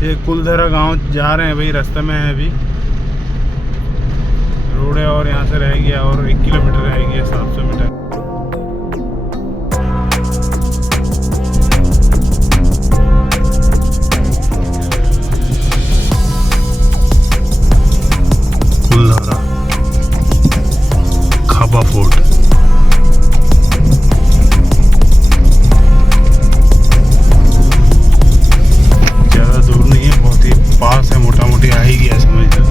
ये कुलधरा गांव जा रहे हैं भाई, रास्ते में है अभी रोड है और यहाँ से रह गया और 1 किलोमीटर रह गया 700 मीटर। कुलधरा खाबा फोर्ट ज़्यादा दूर नहीं है, बहुत ही पास है, मोटा मोटी आ ही गया समझ लो।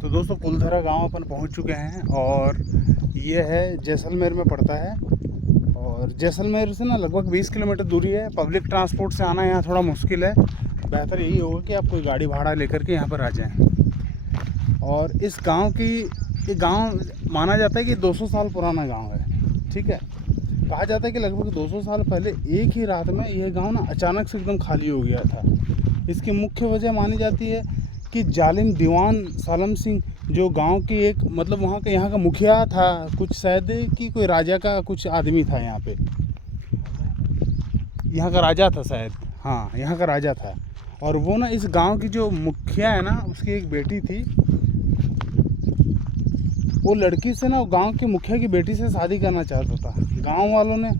तो दोस्तों कुलधरा गांव अपन पहुंच चुके हैं और ये है जैसलमेर में पड़ता है और जैसलमेर से ना लगभग 20 किलोमीटर दूरी है। पब्लिक ट्रांसपोर्ट से आना यहाँ थोड़ा मुश्किल है, बेहतर यही होगा कि आप कोई गाड़ी भाड़ा लेकर के यहाँ पर आ जाएं। और इस गांव की ये गांव माना जाता है कि 200 साल पुराना गांव है, ठीक है। कहा जाता है कि लगभग 200 साल पहले एक ही रात में यह गांव ना अचानक से एकदम खाली हो गया था। इसकी मुख्य वजह मानी जाती है कि जालिम दीवान सालम सिंह जो गांव की एक मतलब वहाँ का यहाँ का मुखिया था, कुछ शायद कि कोई राजा का कुछ आदमी था यहाँ पे, यहाँ का राजा था शायद, हाँ यहाँ का राजा था। और वो ना इस गांव की जो मुखिया है ना उसकी एक बेटी थी, वो लड़की से ना गांव के मुखिया की बेटी से शादी करना चाहता था। गांव वालों ने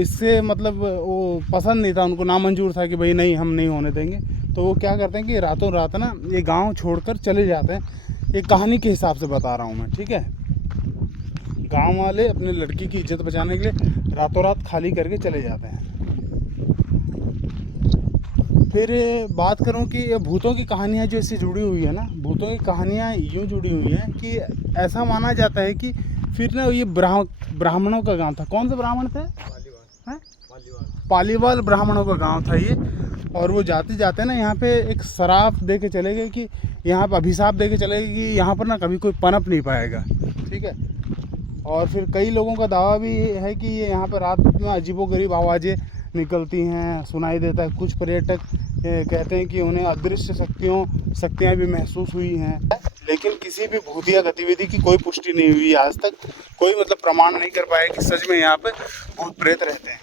इससे मतलब वो पसंद नहीं था, उनको नामंजूर था कि भाई नहीं हम नहीं होने देंगे। तो वो क्या करते हैं कि रातों रात ना ये गांव छोड़कर चले जाते हैं। एक कहानी के हिसाब से बता रहा हूँ मैं, ठीक है। गांव वाले अपने लड़की की इज्जत बचाने के लिए रातों रात खाली करके चले जाते हैं। फिर बात करूं कि ये भूतों की कहानियां जो इससे जुड़ी हुई है ना, भूतों की कहानियां यूँ जुड़ी हुई हैं कि ऐसा माना जाता है कि फिर ना ये ब्राह्मणों का गांव था। कौन से ब्राह्मण थे? पालीवाल ब्राह्मणों का गांव था ये। और वो जाते जाते ना यहाँ पे एक शराब दे के चले गए कि यहाँ पर अभिशाप दे के चले गए कि यहाँ पर ना कभी कोई पनप नहीं पाएगा, ठीक है। और फिर कई लोगों का दावा भी है कि ये यहाँ पर रात में अजीबोगरीब आवाज़ें निकलती हैं, सुनाई देता है। कुछ पर्यटक कहते हैं कि उन्हें अदृश्य शक्तियाँ भी महसूस हुई हैं, लेकिन किसी भी भूतिया गतिविधि की कोई पुष्टि नहीं हुई आज तक। कोई मतलब प्रमाण नहीं कर पाया कि सच में यहाँ पे भूत प्रेत रहते हैं।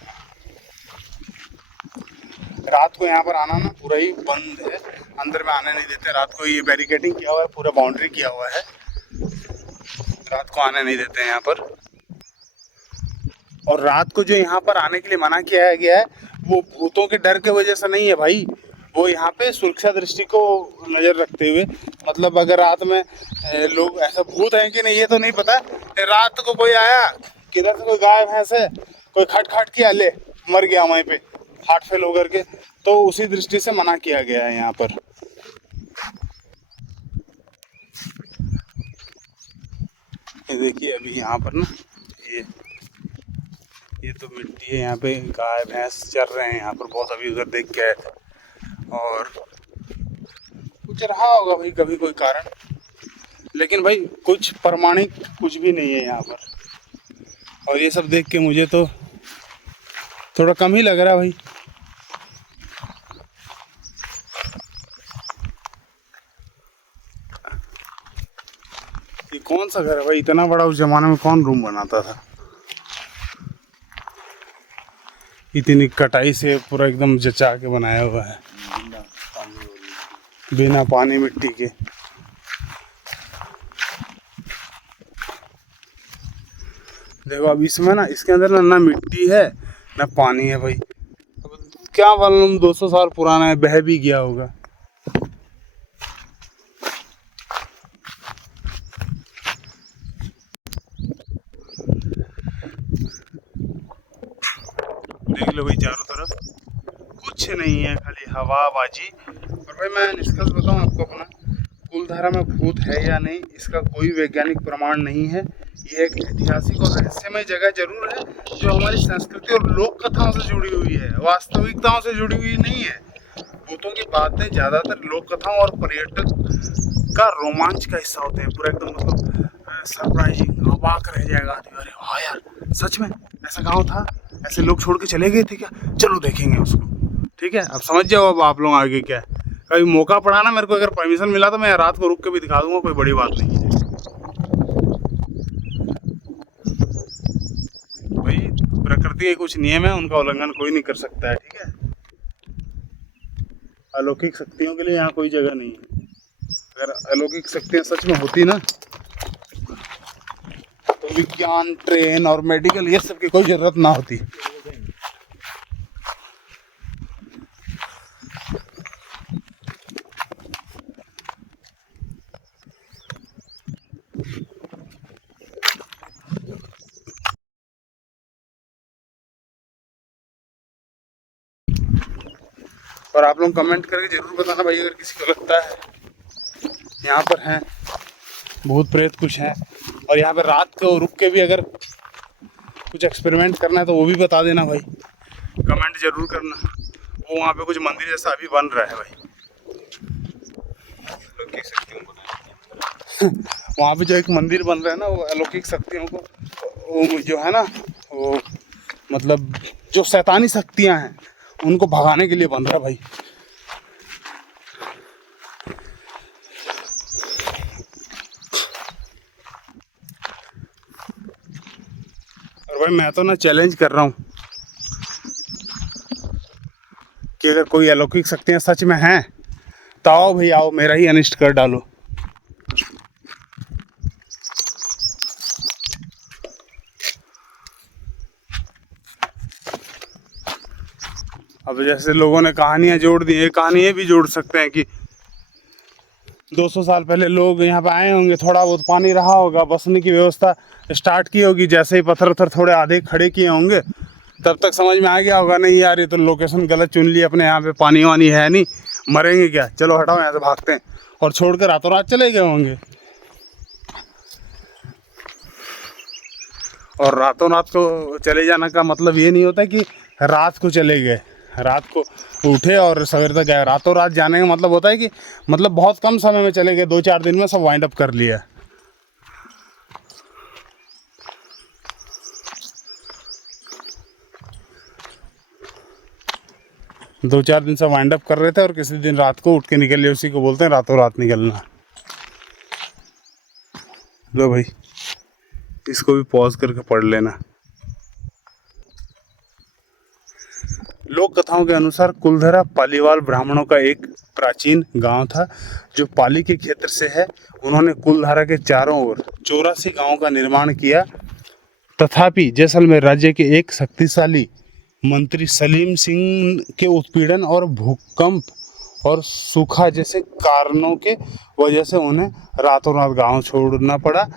रात को यहाँ पर आना ना पूरा ही बंद है, अंदर में आने नहीं देते रात को। ये बैरिकेडिंग किया हुआ है, पूरा बाउंड्री किया हुआ है, रात को आने नहीं देते हैं यहाँ पर। और रात को जो यहाँ पर आने के लिए मना किया गया है वो भूतों के डर के वजह से नहीं है भाई, वो यहाँ पे सुरक्षा दृष्टि को नज़र रखते हुए। मतलब अगर रात में लोग ऐसा भूत हैं कि नहीं ये तो नहीं पता, रात को कोई आया किधर से, कोई गाय भैंस है, कोई खट किया, ले मर गया वहीं पे हार्ट फेल होकर के, तो उसी दृष्टि से मना किया गया है यहाँ पर। ये देखिए अभी यहाँ पर ना ये तो मिट्टी है, यहाँ पे गाय भैंस चर रहे हैं यहाँ पर बहुत। अभी उधर देख के आए थे और कुछ रहा होगा भाई कभी कोई कारण, लेकिन भाई कुछ प्रमाणिक कुछ भी नहीं है यहाँ पर। और ये सब देख के मुझे तो थोड़ा कम ही लग रहा है भाई। ये कौन सा घर है भाई, इतना बड़ा? उस जमाने में कौन रूम बनाता था? इतनी कटाई से पूरा एकदम जचा के बनाया हुआ है, बिना पानी मिट्टी के। देखो अब इसमें ना, इसके अंदर ना मिट्टी है ना पानी है भाई। अब क्या मालूम 200 साल पुराना है, बह भी गया होगा। देख लो भाई चारों तरफ कुछ नहीं है, खाली हवाबाजी। और भाई मैं निष्कर्ष बताऊं आपको अपना, कुलधरा में भूत है या नहीं इसका कोई वैज्ञानिक प्रमाण नहीं है। ये एक ऐतिहासिक और रहस्यमय जगह जरूर है जो हमारी संस्कृति और लोक कथाओं से जुड़ी हुई है, वास्तविकताओं से जुड़ी हुई नहीं है। भूतों की बातें ज़्यादातर लोक कथाओं और पर्यटक का रोमांच का हिस्सा होते हैं। पूरा एकदम मतलब सरप्राइजिंग, अवाक रह जाएगा आदमी, अरे वाह यार सच में ऐसा गाँव था। ऐसे लोग छोड़ के चले गए थे क्या? चलो देखेंगे उसको। ठीक है, अब समझ जाओ अब आप लोग आगे क्या है। कभी मौका पड़ा ना मेरे को, अगर परमिशन मिला तो मैं रात को रुक के भी दिखा दूंगा, कोई बड़ी बात नहीं है भाई। प्रकृति के कुछ नियम है, उनका उल्लंघन कोई नहीं कर सकता है। ठीक है, अलौकिक शक्तियों के लिए यहाँ कोई जगह नहीं है। अगर अलौकिक शक्तियाँ सच में होती ना तो विज्ञान, ट्रेन और मेडिकल ये सब की कोई जरूरत ना होती। और आप लोग कमेंट करके जरूर बताना भाई, अगर किसी को लगता है यहाँ पर हैं भूत प्रेत कुछ है, और यहाँ पर रात को रुक के भी अगर कुछ एक्सपेरिमेंट करना है तो वो भी बता देना भाई, कमेंट जरूर करना। वो वहाँ पे कुछ मंदिर जैसा अभी बन रहा है भाई। वहाँ पे जो एक मंदिर बन रहा है ना, वो अलौकिक शक्तियों को, वो जो है ना, वो मतलब जो शैतानी शक्तियाँ हैं उनको भगाने के लिए बन रहा है भाई। और भाई मैं तो ना चैलेंज कर रहा हूँ कि अगर कोई अलौकिक शक्तियाँ सच में हैं तो आओ भाई आओ, मेरा ही अनिष्ट कर डालो। अब जैसे लोगों ने कहानियाँ जोड़ दी, ये कहानी ये भी जोड़ सकते हैं कि 200 साल पहले लोग यहाँ पे आए होंगे, थोड़ा बहुत पानी रहा होगा, बसने की व्यवस्था स्टार्ट की होगी, जैसे ही पत्थर वत्थर थोड़े आधे खड़े किए होंगे तब तक समझ में आ गया होगा नहीं यार ये तो लोकेशन गलत चुन ली अपने, यहाँ पे पानी वानी है नहीं, मरेंगे क्या, चलो हटाओ यहाँ से भागते हैं, और छोड़ कर रातों रात चले गए होंगे। और रातों रात को चले जाने का मतलब ये नहीं होता कि रात को चले गए, रात को उठे और सवेर तक गए। रातों रात जाने का मतलब होता है कि मतलब बहुत कम समय में चले गए, 2-4 दिन में सब वाइंड अप कर लिया। 2-4 दिन से वाइंड अप कर रहे थे और किसी दिन रात को उठ के निकल लिए, उसी को बोलते हैं रातों रात निकलना। लो भाई इसको भी पॉज करके पढ़ लेना। लोक कथाओं के अनुसार कुलधरा पालीवाल ब्राह्मणों का एक प्राचीन गांव था जो पाली के क्षेत्र से है। उन्होंने कुलधारा के चारों ओर 84 गांवों का निर्माण किया। तथापि जैसलमेर राज्य के एक शक्तिशाली मंत्री सलीम सिंह के उत्पीड़न और भूकंप और सूखा जैसे कारणों के वजह से उन्हें रातों रात गांव छोड़ना पड़ा।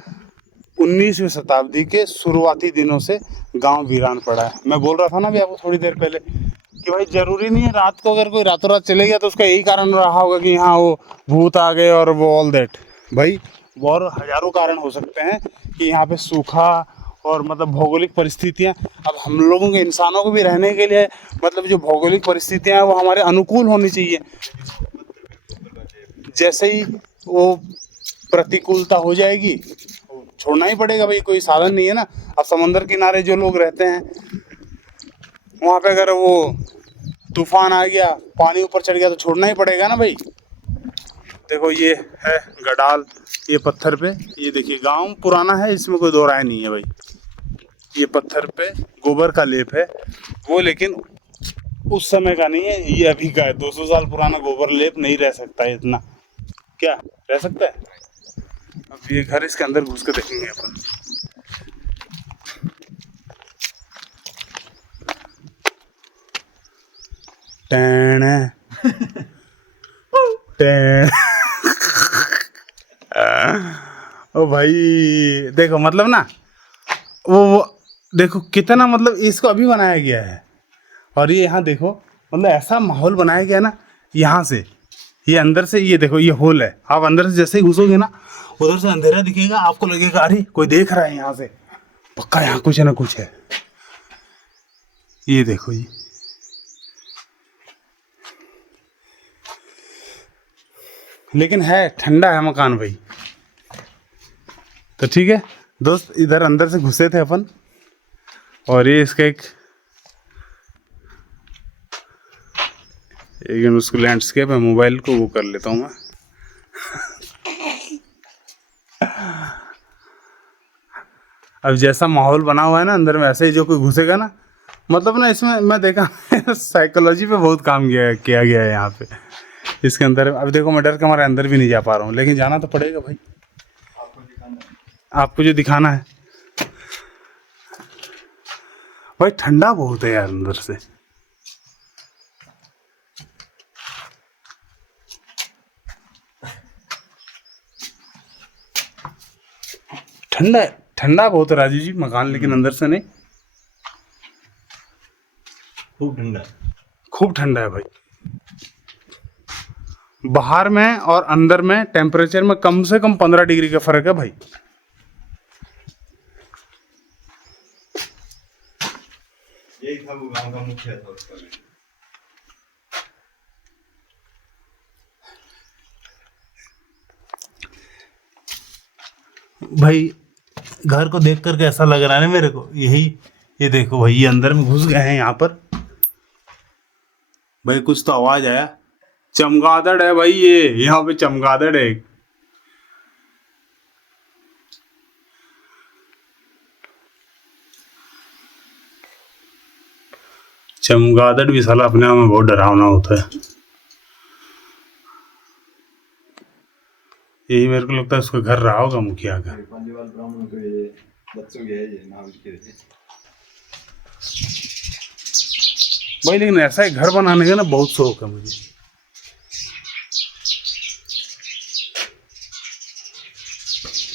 19वीं शताब्दी के शुरुआती दिनों से गांव वीरान पड़ा है। मैं बोल रहा था ना अभी आपको थोड़ी देर पहले कि भाई ज़रूरी नहीं है रात को अगर कोई रातों रात चले गया तो उसका यही कारण रहा होगा कि यहाँ वो भूत आ गए और वो ऑल दैट। भाई और हज़ारों कारण हो सकते हैं कि यहाँ पे सूखा और मतलब भौगोलिक परिस्थितियाँ, अब हम लोगों के इंसानों को भी रहने के लिए मतलब जो भौगोलिक परिस्थितियाँ हैं वो हमारे अनुकूल होनी चाहिए। जैसे ही वो प्रतिकूलता हो जाएगी छोड़ना ही पड़ेगा भाई, कोई साधन नहीं है ना। अब समंदर किनारे जो लोग रहते हैं वहाँ पे अगर वो तूफान आ गया, पानी ऊपर चढ़ गया तो छोड़ना ही पड़ेगा ना भाई। देखो ये है गडाल, ये पत्थर पे, ये देखिए गांव पुराना है, इसमें कोई दो राय नहीं है भाई। ये पत्थर पे गोबर का लेप है वो, लेकिन उस समय का नहीं है, ये अभी का है। 200 साल पुराना गोबर लेप नहीं रह सकता है इतना, क्या रह सकता है। अब ये घर, इसके अंदर घुस के देखेंगे अपन। टैन टैन ओ भाई देखो मतलब ना वो देखो कितना मतलब इसको अभी बनाया गया है। और ये यहाँ देखो मतलब ऐसा माहौल बनाया गया ना, यहाँ से ये अंदर से ये देखो ये होल है, आप अंदर से जैसे ही घुसोगे ना उधर से अंधेरा दिखेगा, आपको लगेगा अरे कोई देख रहा है यहाँ से, पक्का यहाँ कुछ ना कुछ है। ये देखो ये लेकिन है ठंडा है मकान भाई। तो ठीक है दोस्त, इधर अंदर से घुसे थे अपन और ये इसका एक लेकिन उसको लैंडस्केप है, मोबाइल को वो कर लेता हूँ मैं। अब जैसा माहौल बना हुआ है ना अंदर में, ऐसे ही जो कोई घुसेगा ना, मतलब ना इसमें मैं देखा साइकोलॉजी पे बहुत काम किया गया है यहाँ पे इसके अंदर। अब देखो मैं डर के हमारे अंदर भी नहीं जा पा रहा हूँ, लेकिन जाना तो पड़ेगा भाई, आपको जो दिखाना है। भाई ठंडा बहुत है यार अंदर से। ठंडा बहुत है राजू जी मकान, लेकिन अंदर से नहीं। खूब ठंडा है भाई। बाहर में और अंदर में टेम्परेचर में कम से कम 15 डिग्री का फर्क है भाई। यही था वो गांव का मुखिया था उसका। भाई घर को देख करके ऐसा लग रहा है ना मेरे को, यही ये देखो भाई, ये अंदर में घुस गए हैं यहाँ पर। भाई कुछ तो आवाज आया, चमगादड़ है भाई, ये यहाँ पे चमगादड़ है। चमगादड़ भी साला अपने आप में बहुत डरावना होता है। यही मेरे को लगता है उसका घर रहा होगा मुखिया का। पंजीवाल ब्राह्मणों के ये बच्चों के है, ये नाम लिखे थे भाई। लेकिन ऐसा एक घर बनाने का ना बहुत शौक है मुझे।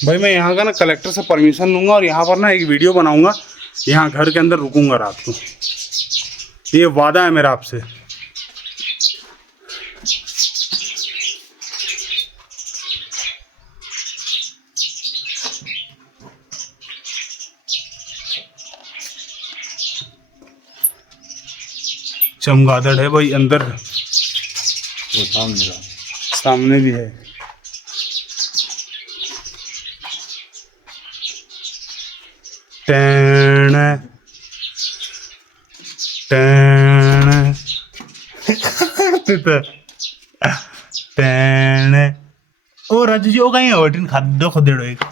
भाई मैं यहाँ का ना कलेक्टर से परमिशन लूंगा और यहाँ पर ना एक वीडियो बनाऊंगा, यहाँ घर के अंदर रुकूंगा रात को, ये वादा है मेरा आपसे। चमगादड़ है भाई अंदर, वो सामने भी है। टैन टैन टैन। ओ राजू जी, वो कहीं ओटिन खाद्दो खोदेड़ो एक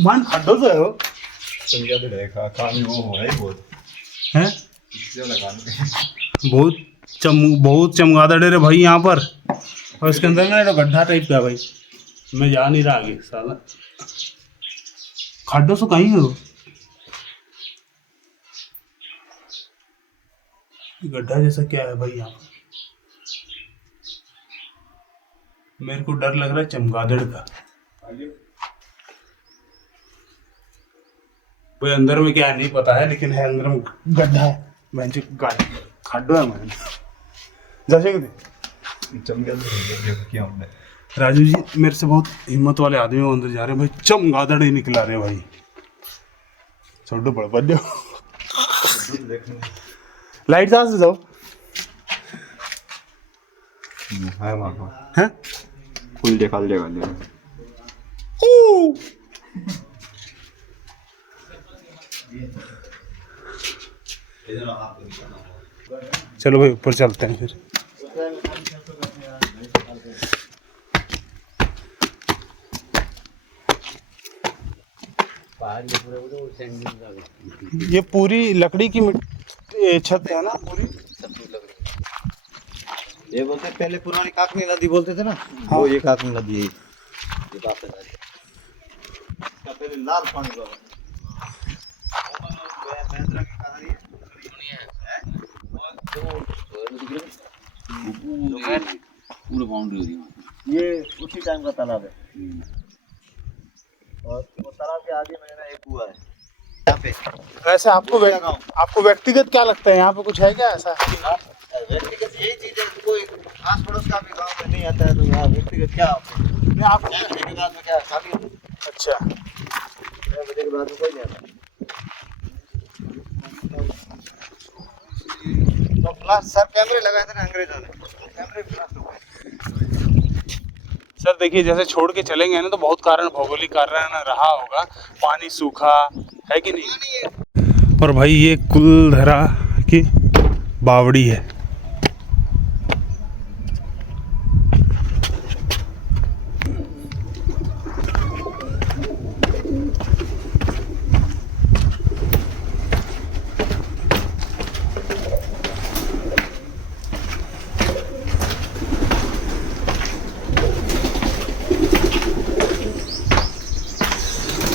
मान खाद्दो तो है वो समझा दे देखा खाने वो है बहुत हैं, जो लगाने बहुत चमगादड़ है रे भाई यहाँ पर। और इसके अंदर ना तो गड्ढा टाइप का भाई, मैं जा नहीं रहा आगे साला। खड्डो से कहीं है वो गड्ढा जैसा क्या है भाई यहाँ पर। मेरे को डर लग रहा है चमगादड़ का। भाई अंदर में क्या है नहीं पता है, लेकिन है अंदर में गड्ढा है, बेंच खड्डो है मैंने जैसे कि क्या होता है। राजू जी मेरे से बहुत हिम्मत वाले आदमी वो अंदर जा रहे हैं भाई, चमगादड़ ही निकला रहे भाई। छोटो बड़ पड़ जाओ, लाइट जहाँ से जाओ है वहाँ हैं फुल देखा देगा। चलो भाई ऊपर चलते हैं फिर। ये पूरी लकड़ी की छत है ना पूरी। ये बोलते पहले पुरानी काकनी नदी बोलते थे ना, हाँ। वो ये काकनी नदी है, ये बात है। इसका पहले लाल पानी हुआ पूरा बाउंड्री, ये उसी टाइम का तालाब है। और वो तालाब के आगे मेरा एक कुआं है यहाँ पे। वैसे आपको व्यक्तिगत क्या लगता है, यहाँ पे कुछ है क्या ऐसा? व्यक्तिगत यही चीज है, कोई आस पड़ोस का भी गाँव में नहीं आता है तो यहाँ व्यक्तिगत क्या नहीं आप के बाद में क्या खाली। अच्छा 6 बजे के बाद में कोई नहीं आता। तो प्लस सर कैमरे लगाए थे ना अंग्रेजों ने, कैमरे प्लस हो गए। सर देखिए जैसे छोड़ के चलेंगे ना तो बहुत कारण भौगोलिक कारण रहा होगा, पानी सूखा है कि नहीं। और भाई ये कुलधरा की बावड़ी है।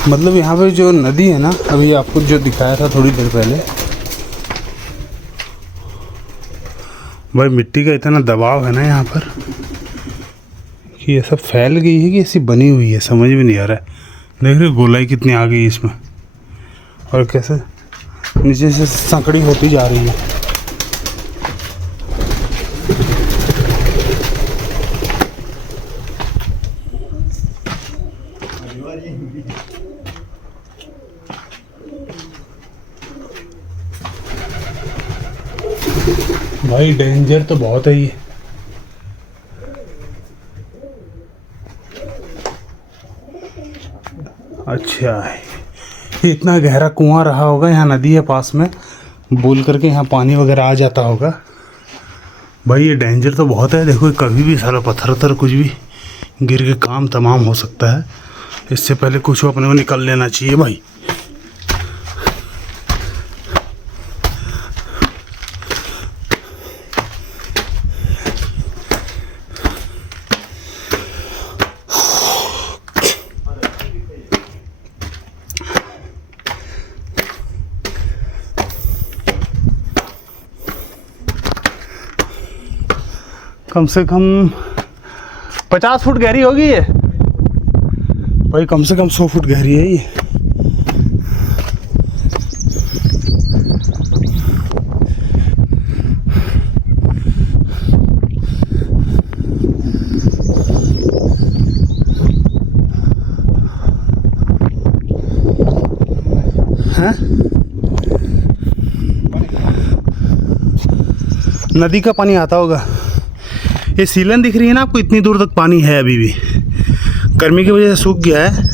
मतलब यहाँ पे जो नदी है ना, अभी आपको जो दिखाया था थोड़ी देर पहले, भाई मिट्टी का इतना दबाव है ना यहाँ पर कि ये सब फैल गई है कि ऐसी बनी हुई है, समझ में नहीं आ रहा है। देख रहे हो गोलाई कितनी आ गई इसमें, और कैसे नीचे से संकड़ी होती जा रही है। भाई डेंजर तो बहुत है ये। अच्छा, ये इतना गहरा कुआं रहा होगा, यहाँ नदी है पास में, बोल करके यहाँ पानी वगैरह आ जाता होगा। भाई ये डेंजर तो बहुत है। देखो कभी भी सारा पत्थर वत्थर कुछ भी गिर के काम तमाम हो सकता है। इससे पहले कुछ अपने को निकल लेना चाहिए भाई। कम से कम 50 फुट गहरी होगी ये भाई, कम से कम 100 फुट गहरी है ये। हैं? नदी का पानी आता होगा। ये सीलन दिख रही है ना आपको, इतनी दूर तक पानी है अभी भी, गर्मी की वजह से सूख गया है।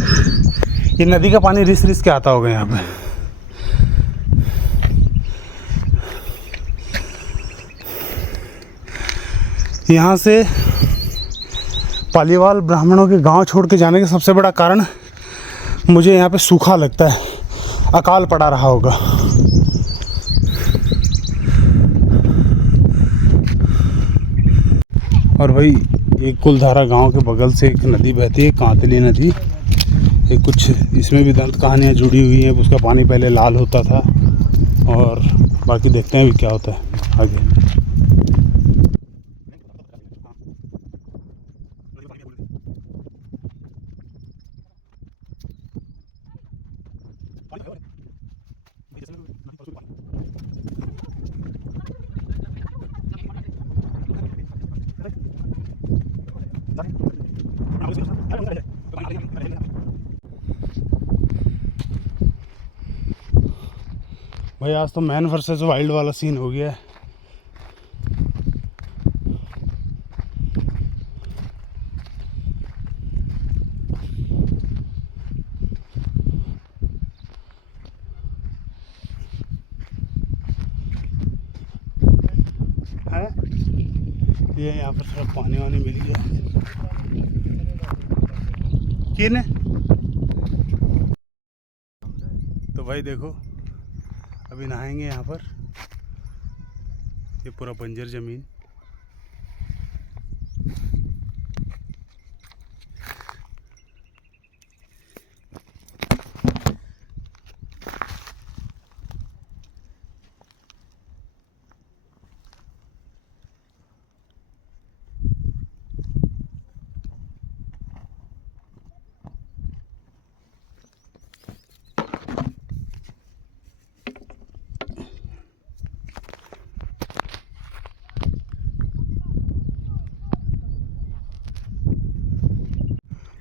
ये नदी का पानी रिस रिस के आता होगा यहाँ पे। यहाँ से पालीवाल ब्राह्मणों के गांव छोड़ के जाने का सबसे बड़ा कारण मुझे यहाँ पे सूखा लगता है, अकाल पड़ा रहा होगा। और भाई एक कुलधारा गांव के बगल से एक नदी बहती है, कांतली नदी। ये कुछ इसमें भी दंत कहानियाँ जुड़ी हुई हैं। उसका पानी पहले लाल होता था, और बाकी देखते हैं अभी क्या होता है आगे। भाई आज तो मैन वर्सेस वाइल्ड वाला सीन हो गया है। ये यहाँ पर थोड़ा पानी वानी मिल गया किने। तो भाई देखो अभी नहाएंगे यहाँ पर। ये पूरा बंजर ज़मीन,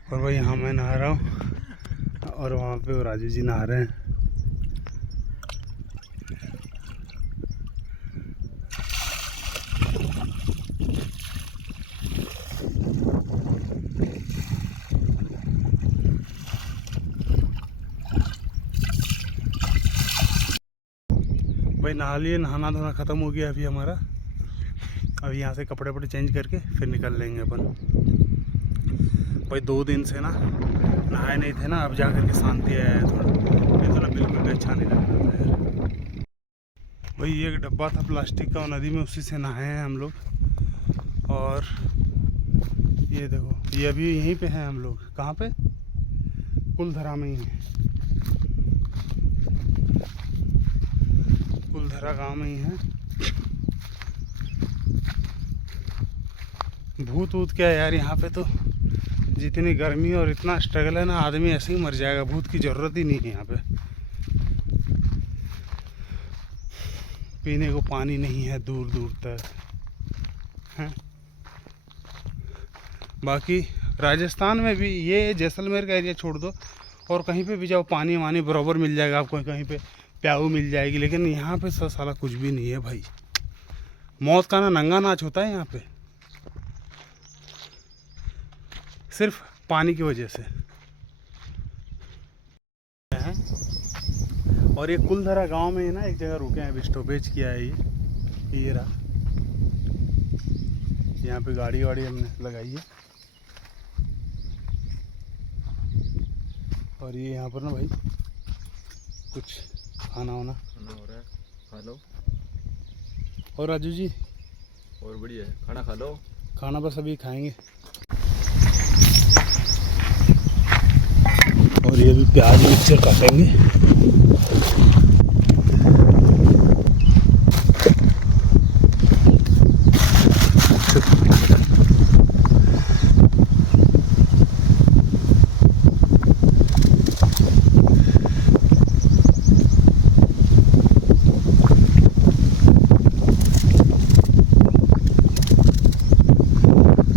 और भाई यहाँ मैं नहा रहा हूँ और वहाँ पे वो राजू जी नहा रहे हैं। भाई नहा लिए, नहाना धोना ख़त्म हो गया अभी हमारा। अब यहाँ से कपड़े वपड़े चेंज करके फिर निकल लेंगे अपन। भाई 2 दिन से ना नहाए नहीं थे ना, अब जा कर के शांति आया है थोड़ा, नहीं तो ना बिल्कुल भी अच्छा नहीं लग रहा था यार। भाई ये एक डब्बा था प्लास्टिक का, नदी में उसी से नहाए हैं हम लोग। और ये देखो, ये अभी यहीं पे हैं हम लोग। कहाँ पे? कुलधरा में ही है, कुलधरा गांव में ही है। भूत वूत क्या है यार, यहाँ पे तो जितनी गर्मी और इतना स्ट्रगल है ना, आदमी ऐसे ही मर जाएगा। भूत की ज़रूरत ही नहीं है यहाँ पे। पीने को पानी नहीं है दूर दूर तक हैं। बाकी राजस्थान में भी, ये जैसलमेर का एरिया छोड़ दो, और कहीं पे भी जाओ पानी वानी बराबर मिल जाएगा आपको, कहीं पे प्याऊ मिल जाएगी। लेकिन यहाँ पे साला कुछ भी नहीं है भाई। मौत का ना नंगा नाच होता है यहाँ पे, सिर्फ पानी की वजह से। और ये कुलधरा गांव में ही ना एक जगह रुके हैं, स्टॉपेज किया है ये रहा। यहाँ पे गाड़ी वाड़ी हमने लगाई है। और ये यहाँ पर ना भाई कुछ खाना वाना हो रहा है, खा लो। और राजू जी और बढ़िया है, खाना खा लो। खाना बस अभी खाएंगे। और ये भी प्याज मिक्सचर काटेंगे।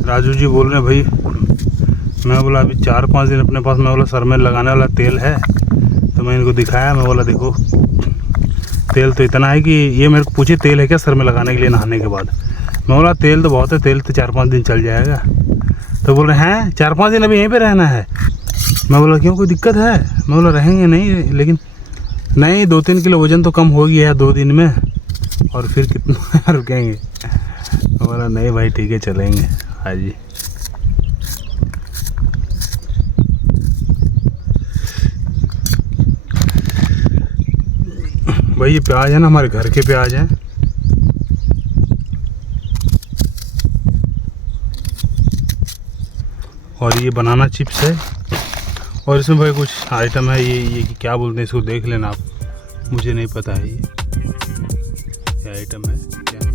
राजू जी बोल रहे हैं भाई, मैं बोला अभी 4-5 दिन अपने पास, मैं बोला सर में लगाने वाला तेल है। तो मैं इनको दिखाया, मैं बोला देखो तेल तो इतना है कि ये मेरे को पूछे तेल है क्या सर में लगाने के लिए नहाने के बाद। मैं बोला तेल तो बहुत है, तेल तो 4-5 दिन चल जाएगा। तो बोल रहे हैं 4-5 दिन अभी यहीं पे रहना है। मैं बोला क्यों, कोई दिक्कत है? मैं बोला रहेंगे नहीं, लेकिन नहीं 2-3 किलो वज़न तो कम हो गया है 2 दिन में, और फिर कितना रुकेंगे। मैं बोला नहीं भाई ठीक है चलेंगे। हाँ जी। भाई ये प्याज है ना, हमारे घर के प्याज हैं। और ये बनाना चिप्स है। और इसमें भाई कुछ आइटम है, ये क्या बोलते हैं इसको, देख लेना आप, मुझे नहीं पता है ये आइटम है क्या।